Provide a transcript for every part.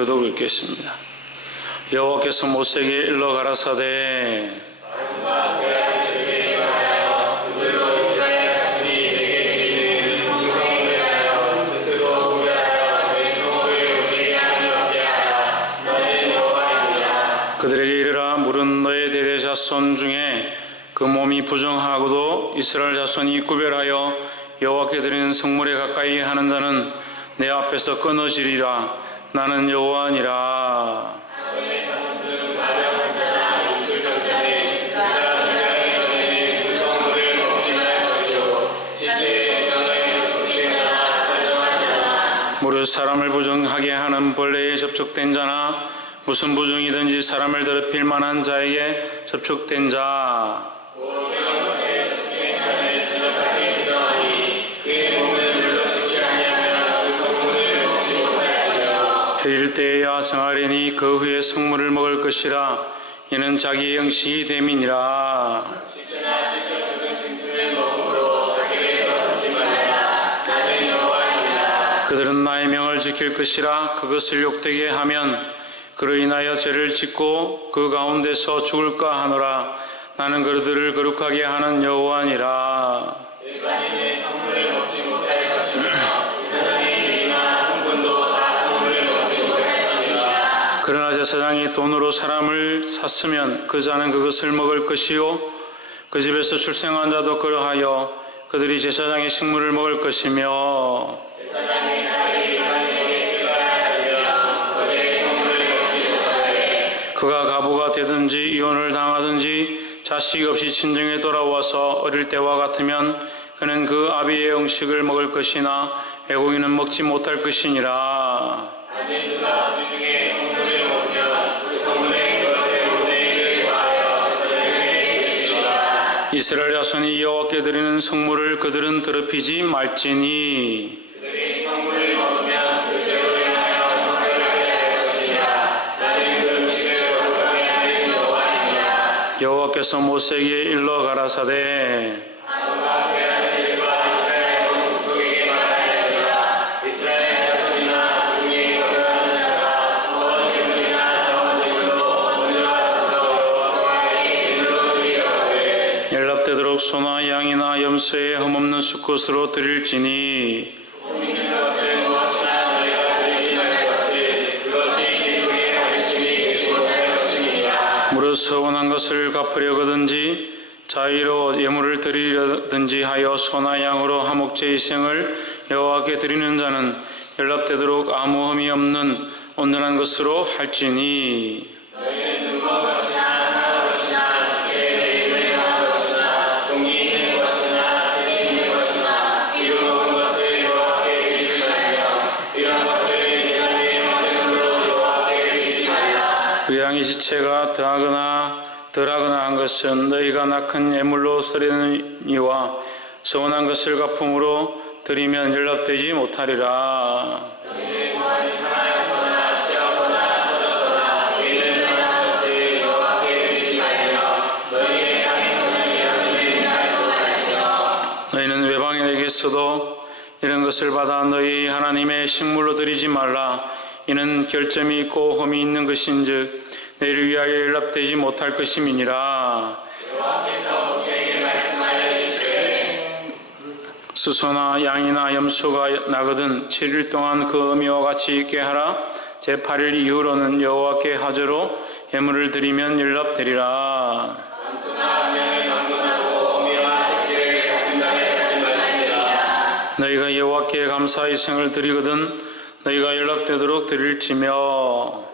교독 읽겠습니다. 여호와께서 모세에게 일러 가라사대 그들에게 이르라. 물은 너의 대대 자손 중에 그 몸이 부정하고도 이스라엘 자손이 구별하여 여호와께 드리는 성물에 가까이 하는 자는 내 앞에서 끊어지리라. 나는 여호와니라. 무릇 사람을 부정하게 하는 벌레에 접촉된 자나 무슨 부정이든지 사람을 더럽힐 만한 자에게 접촉된 자 해질 때에야 정하리니 그 후에 성물을 먹을 것이라. 이는 자기의 영식이 됨이니라. 그들은 나의 명을 지킬 것이라. 그것을 욕되게 하면 그로 인하여 죄를 짓고 그 가운데서 죽을까 하노라. 나는 그들을 거룩하게 하는 여호와니라. 일반인은 성물을 먹지 못할 것이며 제사장의 일이나 흥분도 다 성물을 먹지 못할 것이라. 그러나 제사장이 돈으로 사람을 샀으면 그 자는 그것을 먹을 것이요 그 집에서 출생한 자도 그러하여 그들이 제사장의 식물을 먹을 것이며 제사장이 나의 일반인에게 출가하였으며 거제의 성물을 먹지 못하되 그가 가부가 되든지 이혼을 당하든지 자식 없이 친정에 돌아와서 어릴 때와 같으면 그는 그 아비의 음식을 먹을 것이나 애고인은 먹지 못할 것이니라. 만일 누가 어디 중에 성물을 먹으면 그 성물의 것에 모든 더하여 제사장에게 주시리라. 이스라엘 자손이 여호와께 드리는 성물을 그들은 더럽히지 말지니 그들이 성물을 먹으면 그 죄로 인하여 형벌을 받게 할 것이니라. 나는 그 음식을 거룩하게 하는 여호와이니라. 여호와께서 모세에게 일러 가라사대 연락되도록 소나 양이나 염소의 흠없는 수컷으로 드릴지니 무릇 서원한 것을 갚으려거든지 자의로 예물을 드리려든지 하여 소나 양으로 화목제 희생을 여호와께 드리는 자는 연락되도록 아무 흠이 없는 온전한 것으로 할지니 너희는 누가 것이나 사 것이나 제 이름을 한 것이나 종이 있는 것이나 색이 있는 것이나 이루 먹은 것을 여호와께 드리지 말며 이런 것들을 제단의 화제물로 여호와께 드리지 말라. 그 양의 지체가 덜하거나 한 것은 너희가 낳은 예물로 쓰려니와 서원한 것을 갚음으로 드리면 연락되지 못하리라. 너희는 무한히 상하였거나 시었거나 터졌거나 너희는 변한 것을 여호와께 드리지 말며 너희의 땅에서는 이런 일을 행하지 말지며 너희는 외방인에게서도 이런 것을 받아 너희 하나님의 식물로 드리지 말라. 이는 결점이 있고 흠이 있는 것인즉 너희를 위하여 연락되지 못할 것임이니라. 여호와께서 모세에게 말씀하여 이르시되 수소나 양이나 염소가 나거든 7일 동안 그 의미와 같이 있게 하라. 제8일 이후로는 여호와께 하저로 예물을 드리면 연락되리라. 너희가 여호와께 감사 희생을 드리거든 너희가 연락되도록 드릴지며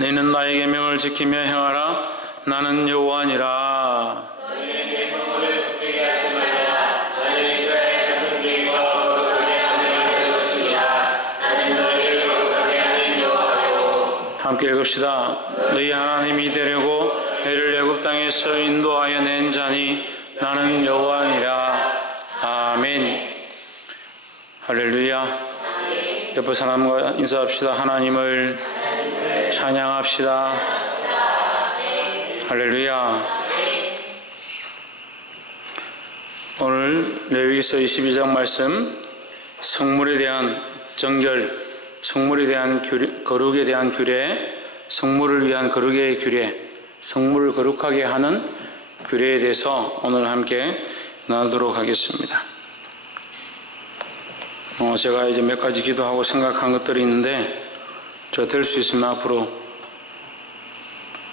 너희는 나의 계명을 지키며 행하라. 나는 여호와니라. 너희는 내 성물을 속되게 하지 말라. 나는 이스라엘 자손 중에서 거룩하게 하는 것이니라. 나는 너희를 거룩하게 하는 여호와요. 함께 읽읍시다. 너희 하나님이 되려고 너희를 애굽 땅에서 인도하여 낸 자니 나는 여호와니라. 아멘. 할렐루야. 옆에 사람과 인사합시다. 하나님을 찬양합시다. 할렐루야. 오늘 레위기서 22장 말씀, 성물에 대한 정결, 성물에 대한 거룩에 대한 규례, 성물을 위한 거룩의 규례, 성물을 거룩하게 하는 규례에 대해서 오늘 함께 나누도록 하겠습니다. 제가 이제 몇 가지 기도하고 생각한 것들이 있는데 저 될 수 있으면 앞으로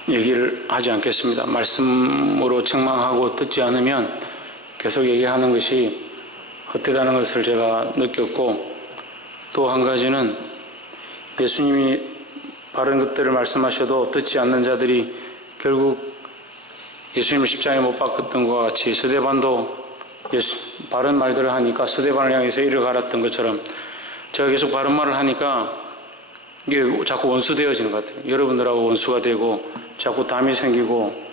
얘기를 하지 않겠습니다. 말씀으로 책망하고 듣지 않으면 계속 얘기하는 것이 헛되다는 것을 제가 느꼈고, 또 한 가지는 예수님이 바른 것들을 말씀하셔도 듣지 않는 자들이 결국 예수님을 십자가에 못 박았던 것 같이 스데반도 바른 말들을 하니까 스데반을 향해서 이를 갈았던 것처럼 제가 계속 바른 말을 하니까 이게 자꾸 원수되어지는 것 같아요. 여러분들하고 원수가 되고 자꾸 담이 생기고,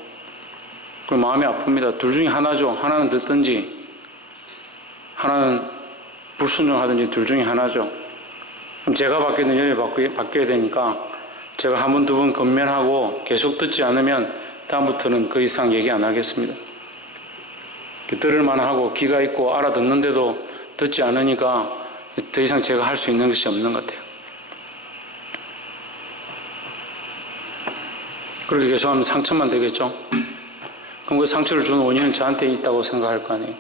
그 마음이 아픕니다. 둘 중에 하나죠. 하나는 듣든지 하나는 불순종하든지 둘 중에 하나죠. 그럼 제가 받게 되는 열이 바뀌어야 되니까 제가 한 번, 두 번 건면하고 계속 듣지 않으면 다음부터는 그 이상 얘기 안 하겠습니다. 들을만 하고 귀가 있고 알아듣는데도 듣지 않으니까 더 이상 제가 할 수 있는 것이 없는 것 같아요. 그렇게 계속하면 상처만 되겠죠. 그럼 그 상처를 준 원인은 저한테 있다고 생각할 거 아니에요.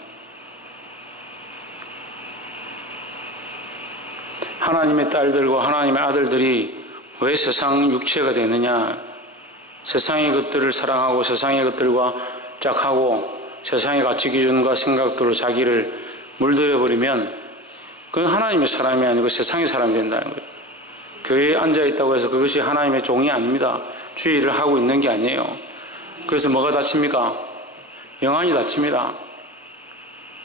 하나님의 딸들과 하나님의 아들들이 왜 세상 육체가 되느냐, 세상의 것들을 사랑하고 세상의 것들과 짝하고 세상의 가치 기준과 생각들로 자기를 물들여버리면 그건 하나님의 사람이 아니고 세상의 사람이 된다는 거예요. 교회에 앉아있다고 해서 그것이 하나님의 종이 아닙니다. 주의 일을 하고 있는 게 아니에요. 그래서 뭐가 다칩니까? 영안이 다칩니다.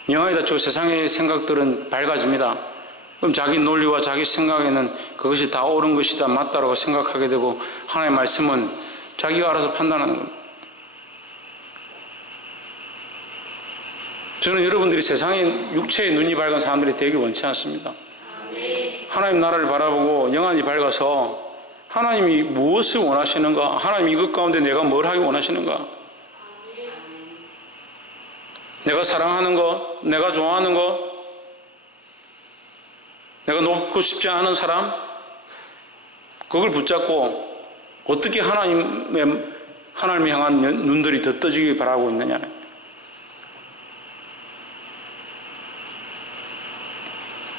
영안이 다치고 세상의 생각들은 밝아집니다. 그럼 자기 논리와 자기 생각에는 그것이 다 옳은 것이다, 맞다라고 생각하게 되고, 하나님의 말씀은 자기가 알아서 판단하는 겁니다. 저는 여러분들이 세상에 육체의 눈이 밝은 사람들이 되기 원치 않습니다. 하나님 나라를 바라보고 영안이 밝아서 하나님이 무엇을 원하시는가, 하나님 이것 가운데 내가 뭘 하기 원하시는가, 내가 사랑하는 것, 내가 좋아하는 것, 내가 놓고 싶지 않은 사람, 그걸 붙잡고 어떻게 하나님을 향한 눈들이 더 떠지길 바라고 있느냐.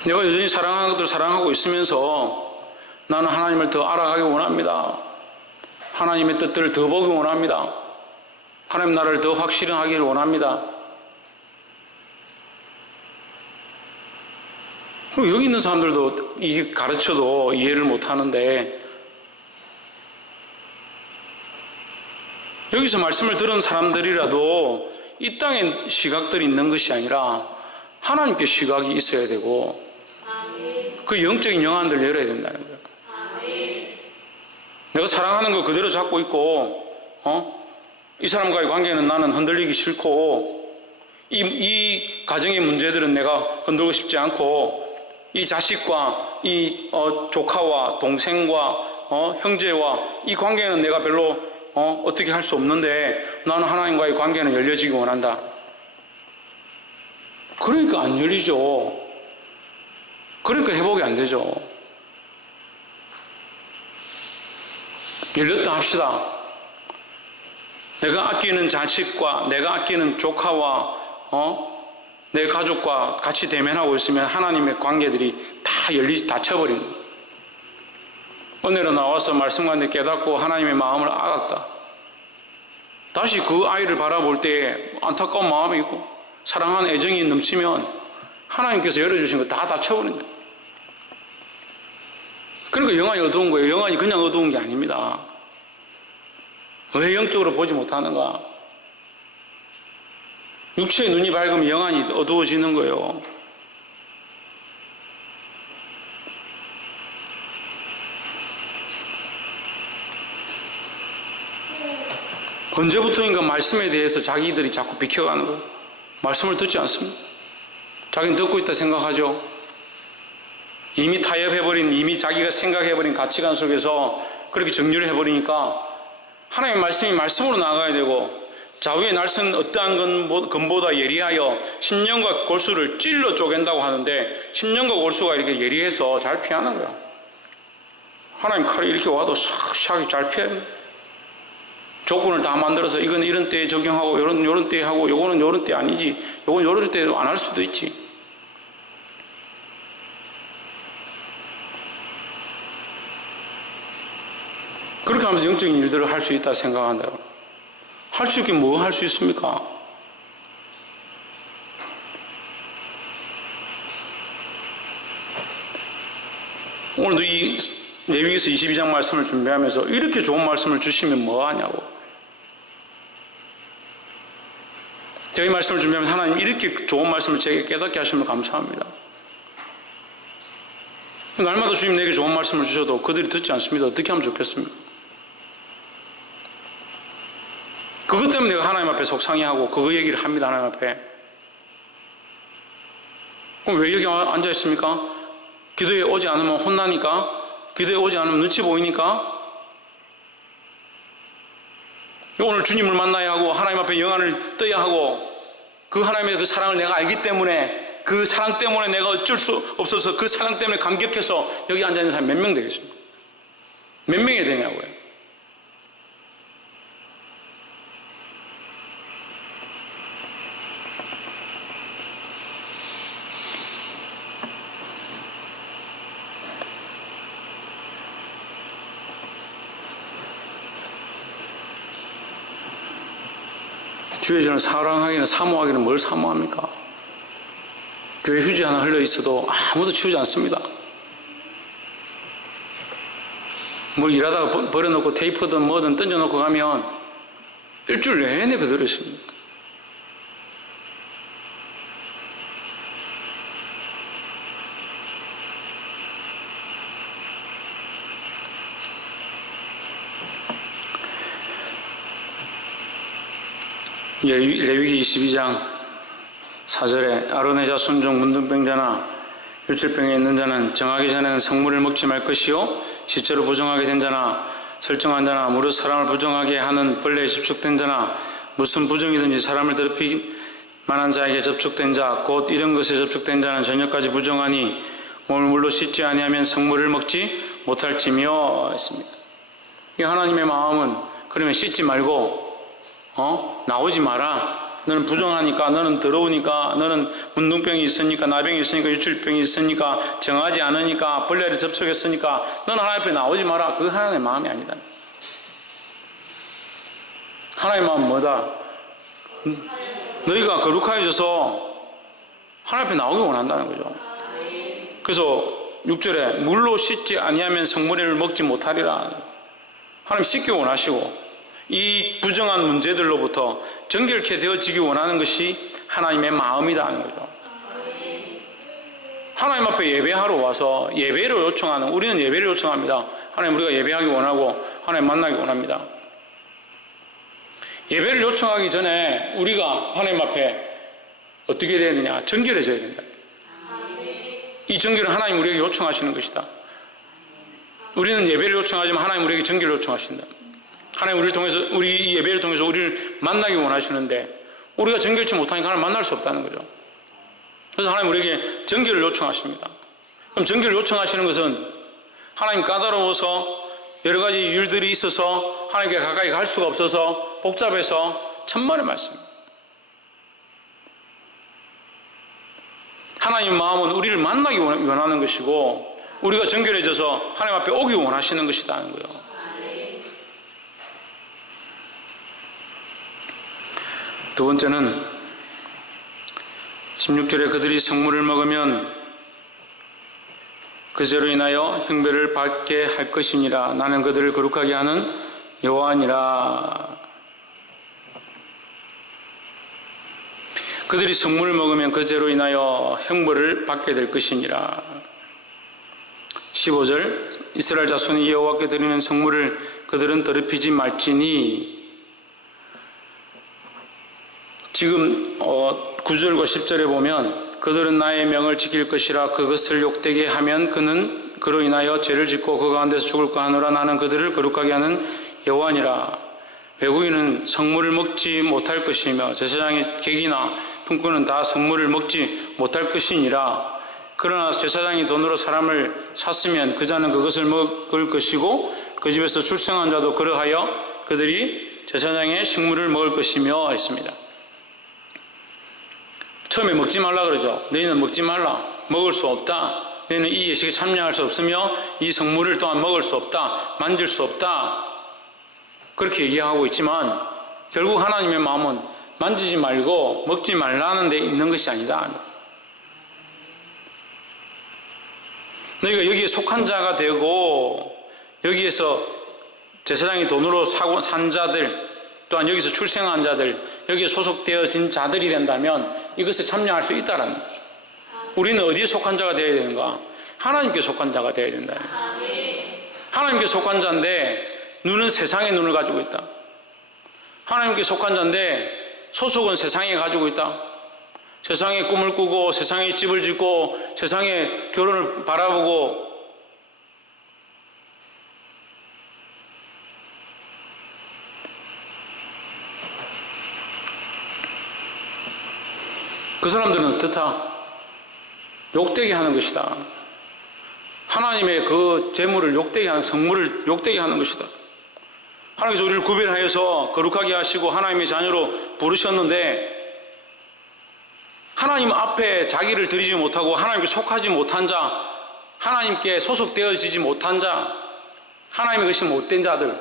내가 여전히 사랑하는 것들을 사랑하고 있으면서 나는 하나님을 더 알아가기 원합니다. 하나님의 뜻들을 더 보기 원합니다. 하나님 나라를 더 확실히 하기를 원합니다. 여기 있는 사람들도 이게 가르쳐도 이해를 못하는데, 여기서 말씀을 들은 사람들이라도 이 땅에 시각들이 있는 것이 아니라 하나님께 시각이 있어야 되고, 그 영적인 영안들을 열어야 된다는 거예요. 내가 사랑하는 거 그대로 잡고 있고, 이 사람과의 관계는 나는 흔들리기 싫고, 이 가정의 문제들은 내가 흔들고 싶지 않고, 이 자식과 이 조카와 동생과 형제와 이 관계는 내가 별로 어떻게 할 수 없는데 나는 하나님과의 관계는 열려지기 원한다. 그러니까 안 열리죠. 그러니까 회복이 안 되죠. 열렸다 합시다. 내가 아끼는 자식과 내가 아끼는 조카와 내 가족과 같이 대면하고 있으면 하나님의 관계들이 다 닫혀버린 거예요. 은혜로 나와서 말씀 가운데 깨닫고 하나님의 마음을 알았다. 다시 그 아이를 바라볼 때 안타까운 마음이 있고 사랑하는 애정이 넘치면 하나님께서 열어주신 거 다 닫혀버린 거예요. 그러니까 영안이 어두운 거예요. 영안이 그냥 어두운 게 아닙니다. 왜 영적으로 보지 못하는가? 육체의 눈이 밝으면 영안이 어두워지는 거예요. 언제부터인가 말씀에 대해서 자기들이 자꾸 비켜가는 거예요. 말씀을 듣지 않습니다. 자기는 듣고 있다 생각하죠. 이미 타협해버린, 이미 자기가 생각해버린 가치관 속에서 그렇게 정리를 해버리니까 하나님의 말씀이 말씀으로 나가야 되고 좌우의 날선 어떠한 건보다 예리하여 심령과 골수를 찔러 쪼갠다고 하는데, 심령과 골수가 이렇게 예리해서 잘 피하는 거야. 하나님 칼이 이렇게 와도 샥샥 잘 피해요. 조건을 다 만들어서 이건 이런 때에 적용하고 요런 때에 하고, 요거는 요런 때 아니지, 요건 요런 때도 안 할 수도 있지. 그렇게 하면서 영적인 일들을 할 수 있다 생각한다. 할 수 있게 뭐 할 수 있습니까? 오늘도 이 레위기서 22장 말씀을 준비하면서 이렇게 좋은 말씀을 주시면 뭐 하냐고. 제가 이 말씀을 준비하면 하나님 이렇게 좋은 말씀을 제게 깨닫게 하시면 감사합니다. 날마다 주님 내게 좋은 말씀을 주셔도 그들이 듣지 않습니다. 어떻게 하면 좋겠습니까? 그것 때문에 내가 하나님 앞에 속상해하고 그거 얘기를 합니다. 하나님 앞에. 그럼 왜 여기 앉아 있습니까? 기도에 오지 않으면 혼나니까? 기도에 오지 않으면 눈치 보이니까? 오늘 주님을 만나야 하고 하나님 앞에 영안을 떠야 하고, 그 하나님의 그 사랑을 내가 알기 때문에, 그 사랑 때문에 내가 어쩔 수 없어서 그 사랑 때문에 감격해서 여기 앉아있는 사람이 몇 명 되겠습니까? 몇 명이 되냐고요. 주의 전을 사랑하기는 사모하기는 뭘 사모합니까? 교회 휴지 하나 흘러 있어도 아무도 치우지 않습니다. 뭘 일하다가 버려놓고 테이프든 뭐든 던져놓고 가면 일주일 내내 그대로 있습니다. 레위기 22장 4절에 아론의 자손 중 문둥병자나 율질병에 있는 자는 정하기 전에는 성물을 먹지 말 것이요, 실제로 부정하게 된 자나 설정한 자나 무릇 사람을 부정하게 하는 벌레에 접촉된 자나 무슨 부정이든지 사람을 더럽힐 만한 자에게 접촉된 자, 곧 이런 것에 접촉된 자는 저녁까지 부정하니 몸을 물로 씻지 아니하면 성물을 먹지 못할지며 했습니다. 이 하나님의 마음은 그러면 씻지 말고 나오지 마라. 너는 부정하니까, 너는 더러우니까, 너는 문둥병이 있으니까, 나병이 있으니까, 유출병이 있으니까, 정하지 않으니까, 벌레를 접촉했으니까 너는 하나님 앞에 나오지 마라. 그게 하나님의 마음이 아니다. 하나님의 마음은 뭐다? 너희가 거룩해져서 하나님 앞에 나오기 원한다는 거죠. 그래서 6절에 물로 씻지 아니하면 성물을 먹지 못하리라. 하나님 씻기 원하시고 이 부정한 문제들로부터 정결케 되어지기 원하는 것이 하나님의 마음이다 하는 거죠. 하나님 앞에 예배하러 와서 예배를 요청하는, 우리는 예배를 요청합니다. 하나님 우리가 예배하기 원하고 하나님 만나기 원합니다. 예배를 요청하기 전에 우리가 하나님 앞에 어떻게 해야 되느냐? 정결해져야 된다. 이 정결은 하나님 우리에게 요청하시는 것이다. 우리는 예배를 요청하지만 하나님 우리에게 정결을 요청하신다. 하나님 우리를 통해서, 우리 예배를 통해서 우리를 만나기 원하시는데 우리가 정결치 못하니까 하나님 만날 수 없다는 거죠. 그래서 하나님 우리에게 정결을 요청하십니다. 그럼 정결을 요청하시는 것은 하나님 까다로워서 여러 가지 이유들이 있어서 하나님께 가까이 갈 수가 없어서 복잡해서 천만의 말씀입니다. 하나님의 마음은 우리를 만나기 원하는 것이고 우리가 정결해져서 하나님 앞에 오기 원하시는 것이라는 거예요. 두 번째는 16절에 그들이 성물을 먹으면 그 죄로 인하여 형벌을 받게 할 것이니라. 나는 그들을 거룩하게 하는 여호와니라. 그들이 성물을 먹으면 그 죄로 인하여 형벌을 받게 될 것이니라. 15절 이스라엘 자손이 여호와께 드리는 성물을 그들은 더럽히지 말지니. 지금 9절과 10절에 보면 그들은 나의 명을 지킬 것이라 그것을 욕되게 하면 그는 그로 인하여 죄를 짓고 그 가운데서 죽을까 하노라. 나는 그들을 거룩하게 하는 여호와니라. 외국인은 성물을 먹지 못할 것이며 제사장의 객이나 품꾼은 다 성물을 먹지 못할 것이니라. 그러나 제사장이 돈으로 사람을 샀으면 그 자는 그것을 먹을 것이고 그 집에서 출생한 자도 그러하여 그들이 제사장의 식물을 먹을 것이며 했습니다. 처음에 먹지 말라 그러죠. 너희는 먹지 말라. 먹을 수 없다. 너희는 이 예식에 참여할 수 없으며 이 성물을 또한 먹을 수 없다. 만질 수 없다. 그렇게 얘기하고 있지만 결국 하나님의 마음은 만지지 말고 먹지 말라는 데 있는 것이 아니다. 너희가 여기에 속한 자가 되고 여기에서 제사장이 돈으로 산 자들 또한 여기서 출생한 자들 여기에 소속되어진 자들이 된다면 이것에 참여할 수 있다는 거죠. 우리는 어디에 속한 자가 되어야 되는가? 하나님께 속한 자가 되어야 된다. 하나님께 속한 자인데 눈은 세상의 눈을 가지고 있다. 하나님께 속한 자인데 소속은 세상에 가지고 있다. 세상의 꿈을 꾸고 세상의 집을 짓고 세상의 결혼을 바라보고 그 사람들은 어떻다? 욕되게 하는 것이다. 하나님의 그 재물을 욕되게 하는 성물을 욕되게 하는 것이다. 하나님께서 우리를 구별하여서 거룩하게 하시고 하나님의 자녀로 부르셨는데 하나님 앞에 자기를 드리지 못하고 하나님께 속하지 못한 자, 하나님께 소속되어지지 못한 자, 하나님의 것이 못된 자들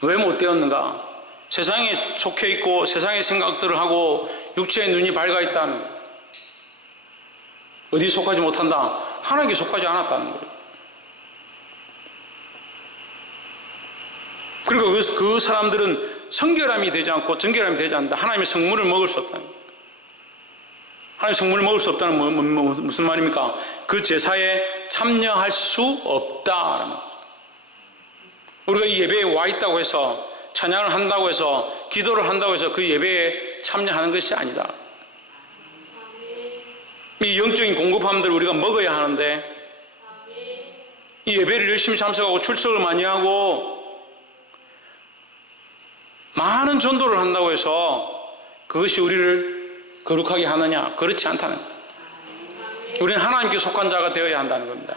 왜 못되었는가? 세상에 속해 있고 세상의 생각들을 하고 육체의 눈이 밝아 있다는 거예요. 어디 속하지 못한다? 하나님께 속하지 않았다는 거예요. 그리고 그 사람들은 성결함이 되지 않고 정결함이 되지 않는다. 하나님의 성물을 먹을 수 없다는 거예요. 하나님의 성물을 먹을 수 없다는 건 무슨 말입니까? 그 제사에 참여할 수 없다라는 거죠. 우리가 이 예배에 와 있다고 해서 찬양을 한다고 해서 기도를 한다고 해서 그 예배에 참여하는 것이 아니다. 이 영적인 공급함들을 우리가 먹어야 하는데 이 예배를 열심히 참석하고 출석을 많이 하고 많은 전도를 한다고 해서 그것이 우리를 거룩하게 하느냐? 그렇지 않다는 거예요. 우리는 하나님께 속한 자가 되어야 한다는 겁니다.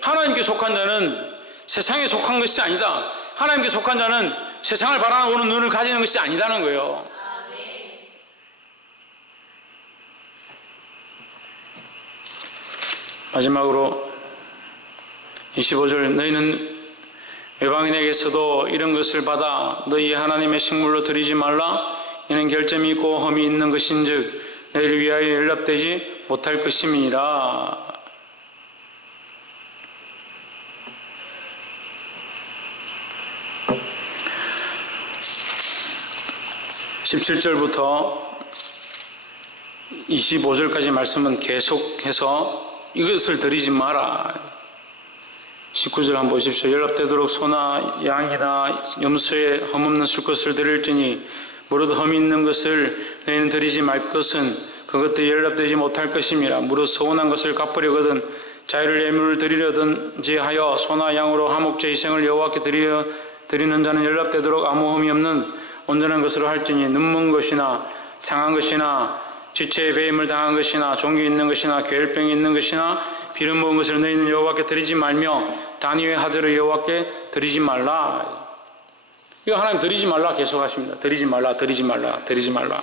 하나님께 속한 자는 세상에 속한 것이 아니다. 하나님께 속한 자는 세상을 바라보는 눈을 가지는 것이 아니다는 거예요. 마지막으로 25절 너희는 외방인에게서도 이런 것을 받아 너희의 하나님의 식물로 드리지 말라. 이는 결점이 있고 험이 있는 것인즉 너희를 위하여 연락되지 못할 것임이니라. 17절부터 25절까지 말씀은 계속해서 이것을 드리지 마라. 19절 한번 보십시오. 연락되도록 소나 양이나 염소에 흠없는 술것을 드릴지니 무릇 흠이 있는 것을 너희는 드리지 말 것은 그것도 연락되지 못할 것임이라. 무릇 서운한 것을 갚으려거든 자유를 예물을 드리려든지 하여 소나 양으로 화목제 희생을 여호와께 드리는 자는 연락되도록 아무 흠이 없는 온전한 것으로 할지니 눈먼 것이나 상한 것이나 지체에 배임을 당한 것이나 종기 있는 것이나 괴혈병이 있는 것이나 비름 먹은 것을 너희는 여호와께 드리지 말며 단위의 하저를 여호와께 드리지 말라. 이거 하나님 드리지 말라 계속 하십니다. 드리지 말라, 드리지 말라, 드리지 말라.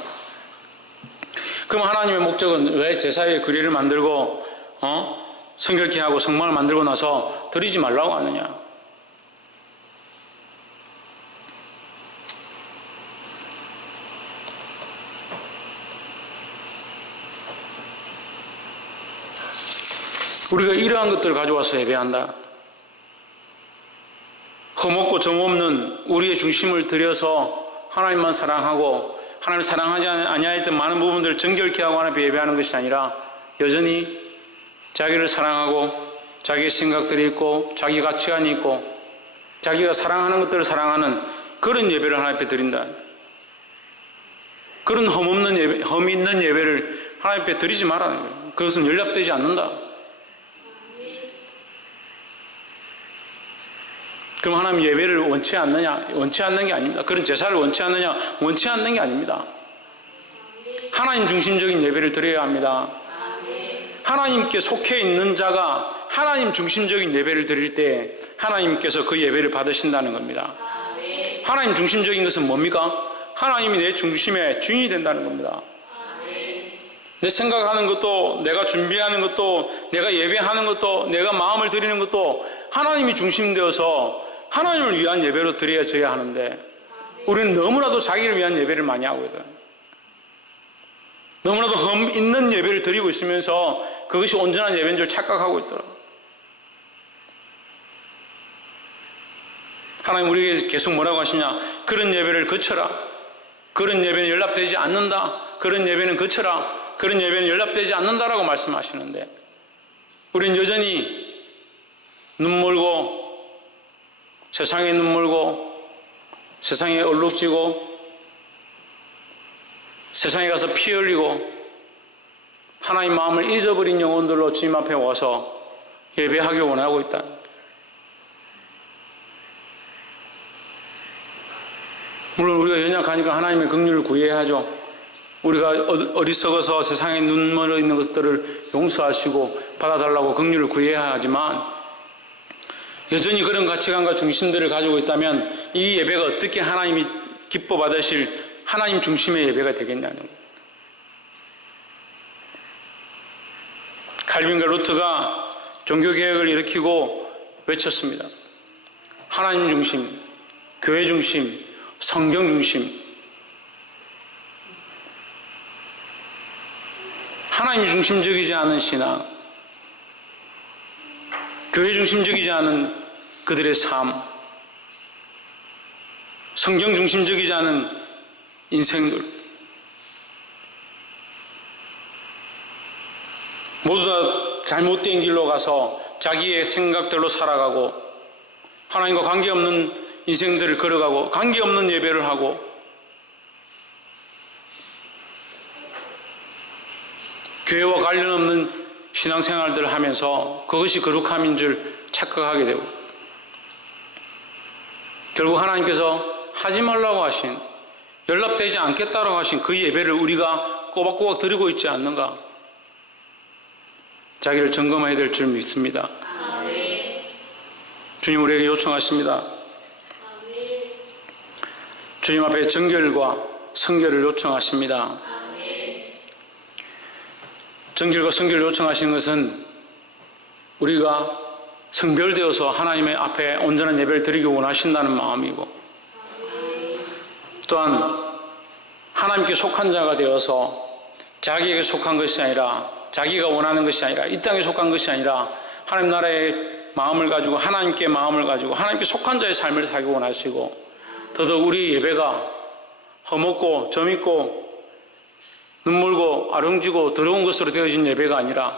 그럼 하나님의 목적은 왜 제사의 규례를 만들고 성결케 하고 성막을 만들고 나서 드리지 말라고 하느냐? 우리가 이러한 것들을 가져와서 예배한다. 흠없고 점없는 우리의 중심을 들여서 하나님만 사랑하고 하나님을 사랑하지 아니하였던 많은 부분들을 정결케 하고 하나님 앞에 예배하는 것이 아니라 여전히 자기를 사랑하고 자기의 생각들이 있고 자기 가치관이 있고 자기가 사랑하는 것들을 사랑하는 그런 예배를 하나님 앞에 드린다. 그런 흠 있는 예배를 하나님 앞에 드리지 말라는 거예요. 그것은 연락되지 않는다. 그럼 하나님 예배를 원치 않느냐? 원치 않는 게 아닙니다. 그런 제사를 원치 않느냐? 원치 않는 게 아닙니다. 하나님 중심적인 예배를 드려야 합니다. 하나님께 속해 있는 자가 하나님 중심적인 예배를 드릴 때 하나님께서 그 예배를 받으신다는 겁니다. 하나님 중심적인 것은 뭡니까? 하나님이 내 중심의 주인이 된다는 겁니다. 내 생각하는 것도, 내가 준비하는 것도, 내가 예배하는 것도, 내가 마음을 드리는 것도 하나님이 중심되어서 하나님을 위한 예배로 드려져야 하는데 우리는 너무나도 자기를 위한 예배를 많이 하고 있거든요. 너무나도 흠 있는 예배를 드리고 있으면서 그것이 온전한 예배인 줄 착각하고 있더라고요. 하나님 우리에게 계속 뭐라고 하시냐? 그런 예배를 거쳐라. 그런 예배는 연락되지 않는다. 그런 예배는 거쳐라. 그런 예배는 연락되지 않는다라고 말씀하시는데 우리는 여전히 눈물고 세상에 눈물고 세상에 얼룩지고 세상에 가서 피 흘리고 하나님 마음을 잊어버린 영혼들로 주님 앞에 와서 예배하기 원하고 있다. 물론 우리가 연약하니까 하나님의 긍휼을 구해야 하죠. 우리가 어리석어서 세상에 눈물어 있는 것들을 용서하시고 받아달라고 긍휼을 구해야 하지만 여전히 그런 가치관과 중심들을 가지고 있다면 이 예배가 어떻게 하나님이 기뻐 받으실 하나님 중심의 예배가 되겠냐는 거예요. 칼빈과 루터가 종교개혁을 일으키고 외쳤습니다. 하나님 중심, 교회 중심, 성경 중심. 하나님 중심적이지 않은 신앙, 교회 중심적이지 않은 그들의 삶, 성경 중심적이지 않은 인생들, 모두 다 잘못된 길로 가서 자기의 생각대로 살아가고 하나님과 관계없는 인생들을 걸어가고 관계없는 예배를 하고 교회와 관련 없는 신앙생활들을 하면서 그것이 거룩함인 줄 착각하게 되고 결국 하나님께서 하지 말라고 하신 연락되지 않겠다라고 하신 그 예배를 우리가 꼬박꼬박 드리고 있지 않는가? 자기를 점검해야 될 줄 믿습니다. 주님 우리에게 요청하십니다. 주님 앞에 정결과 성결을 요청하십니다. 정결과 성결을 요청하시는 것은 우리가 성별되어서 하나님의 앞에 온전한 예배를 드리기 원하신다는 마음이고 또한 하나님께 속한 자가 되어서 자기에게 속한 것이 아니라 자기가 원하는 것이 아니라 이 땅에 속한 것이 아니라 하나님 나라의 마음을 가지고 하나님께 마음을 가지고 하나님께 속한 자의 삶을 살기 원하시고 더더욱 우리 예배가 험없고 점있고 눈물고 아름지고 더러운 것으로 되어진 예배가 아니라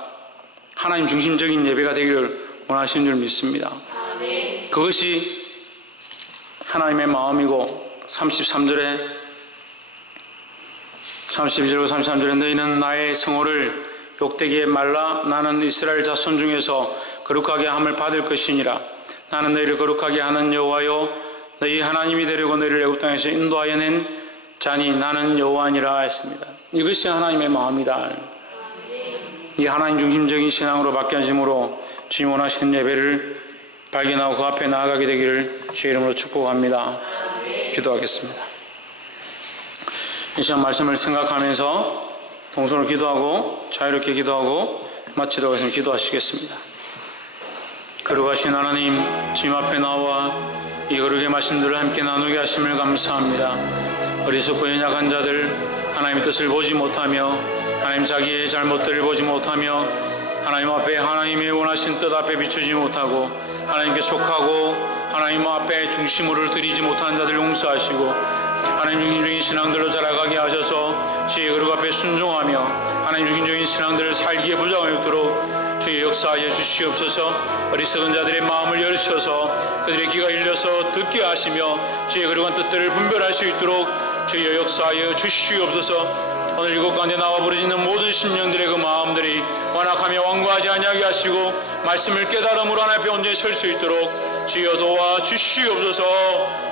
하나님 중심적인 예배가 되기를 원하시는 줄 믿습니다. 그것이 하나님의 마음이고 32절과 33절에 너희는 나의 성호를 욕되게 말라 나는 이스라엘 자손 중에서 거룩하게 함을 받을 것이니라. 나는 너희를 거룩하게 하는 여호와요 너희 하나님이 되려고 너희를 애굽 땅에서 인도하여 낸 자니 나는 여호와니라 했습니다. 이것이 하나님의 마음이다. 이 하나님 중심적인 신앙으로 바뀌어짐으로 주님 원하시는 예배를 발견하고 그 앞에 나아가게 되기를 주의 이름으로 축복합니다. 기도하겠습니다. 이 시간 말씀을 생각하면서 동선을 기도하고 자유롭게 기도하고 마치도록 하겠습니다. 기도하시겠습니다. 거룩하신 하나님 주님 앞에 나와 이 거룩의 말씀들을 함께 나누게 하심을 감사합니다. 어리석고 연약한 자들 하나님의 뜻을 보지 못하며 하나님 자기의 잘못들을 보지 못하며 하나님 앞에 하나님의 원하신 뜻 앞에 비추지 못하고 하나님께 속하고 하나님 앞에 중심으로 드리지 못한 자들 용서하시고 하나님 중심적인 신앙들로 자라가게 하셔서 주의 거룩 앞에 순종하며 하나님 중심적인 신앙들을 살기에 부족함이 없도록 주의 역사하여 주시옵소서. 어리석은 자들의 마음을 열으셔서 그들의 귀가 열려서 듣게 하시며 주의 거룩한 뜻들을 분별할 수 있도록 주의 역사하여 주시옵소서. 오늘 이곳 가운데 나와 부르짖는 모든 심령들의 그 마음들이 완악하며 완고하지 아니하게 하시고 말씀을 깨달음으로 하나님 앞에 온전히 설 수 있도록 주여 도와 주시옵소서.